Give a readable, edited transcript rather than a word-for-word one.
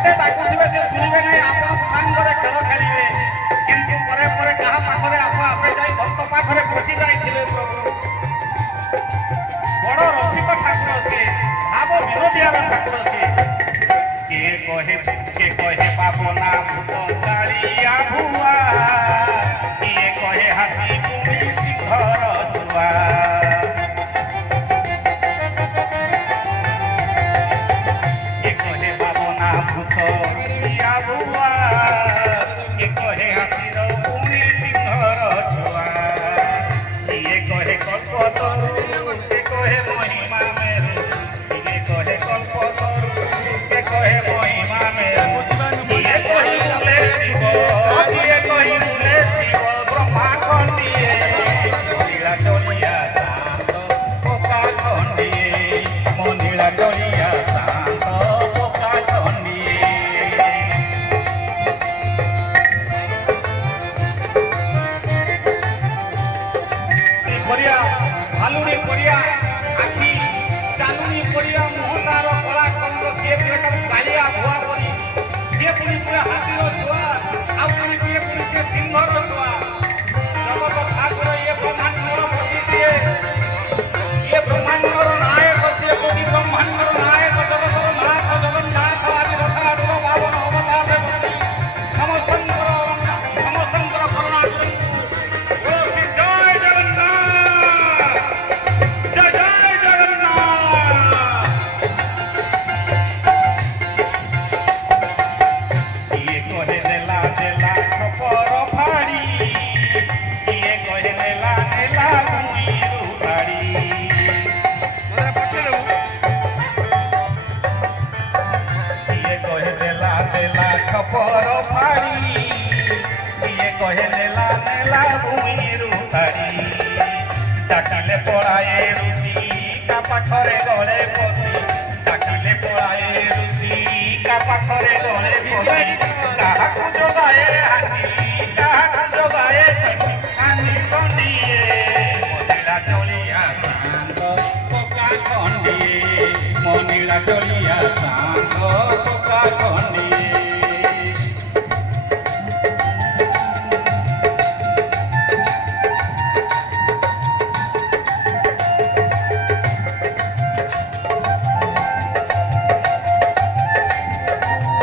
ଯେତେ ଡାକୁଥିବେ ସେ ଶୁଣିବେ ନାହିଁ ଆପଣଙ୍କ ସାଙ୍ଗରେ ଖେଳ ଖେଳିବେ କିନ୍ତୁ ପରେ ପରେ କାହା ପାଖରେ ଆପଣ ଆପେ ଯାଇ ଭକ୍ତ ପାଖରେ ବସି ଯାଇଥିବେ ପ୍ରଭୁ ବଡ଼ ରସିକ ଠାକୁର ସିଏ ଭାବ ବିନୋଦିଆର ଠାକୁର ସିଏ କିଏ କହେ ପାବନା ଭୂତ କାଳିଆ ଭୁଆ କିଏ କହେ ହାତୀ କୁମି ସିଂହର ଛୁଆ କିଏ କହେ ପାବନା ଭୂତ କାଳିଆ ଭୁଆ କିଏ କହେ ହାତୀର କୁମି ସିଂହର ଛୁଆ କିଏ କହେ କଳ୍ପତରୁ କିଏ କହେ ମହିମା ମେରୁ କିଏ କହେ କଳ୍ପତରୁ କିଏ କହେ ମହିମା ମେରୁ କିଏ କହିଲେ ଶିବ କିଏ କହିଲେ ଶିବ ବ୍ରହ୍ମା ଖଣ୍ଡିଏ ନୀଳା ଚଳିଆ ଶାନ୍ତ ପକା ଖଣ୍ଡିଏ ମୋ ନୀଳା ଚଳିଆ ଶାନ୍ତ ପକା ଖଣ୍ଡିଏ ଭାଲୁଣି ପଡ଼ିଆ ଆଖି ଚାଲୁଣି ପଡ଼ିଆ ମୁହଁ ତାର କଳା କଲର କିଏ କିଏ ତାକୁ କାଳିଆ ଭୁଆ କରି କିଏ ପୁଣି ପୁରା ହାତୀର ଛୁଆ ଆଉ ପୁଣି କିଏ ପୁଣି ସେ ସିଂହର ଛୁଆ ଜଗତ ଠାକୁର ଇଏ ବ୍ରହ୍ମାଣ୍ଡର ପତି ସିଏ ଇଏ ବ୍ରହ୍ମାଣ୍ଡର ନାୟକ ସିଏ କୋଟି ବ୍ରହ୍ମାଣ୍ଡର ନାୟକ ଜଗତର ନାଥ ଜଗନ୍ନାଥ ଆଜି ରଥଯାତ୍ରା ବାବନ ଅବତାରରେ ବସି ସମସ୍ତଙ୍କର କରୁଣା ଛପର ଫାଡ଼ି କିଏ କହେ ନେଲା ନେଲା ଭୂମିରୁ ତାଡ଼ି ଡାକିଲେ ପଳାଏ ଋଷି କା ପାଖରେ ଗଳେ ପଶି ଡାକିଲେ ପଳାଏ ଋଷି କା ପାଖରେ ଗଳେ ପଶି କାହାକୁ ଯୋଗାଏ ହାତୀ କାହାକୁ ଯୋଗାଏ ହାତୀ ଖଣ୍ଡିଏ ମନିଳା ଚଳିଆ ଶାନ୍ତ ପକା ଖଣ୍ଡିଏ ମନିଳା ଚଳିଆ ଶାନ୍ତ ପକା ଖଣ୍ଡିଏ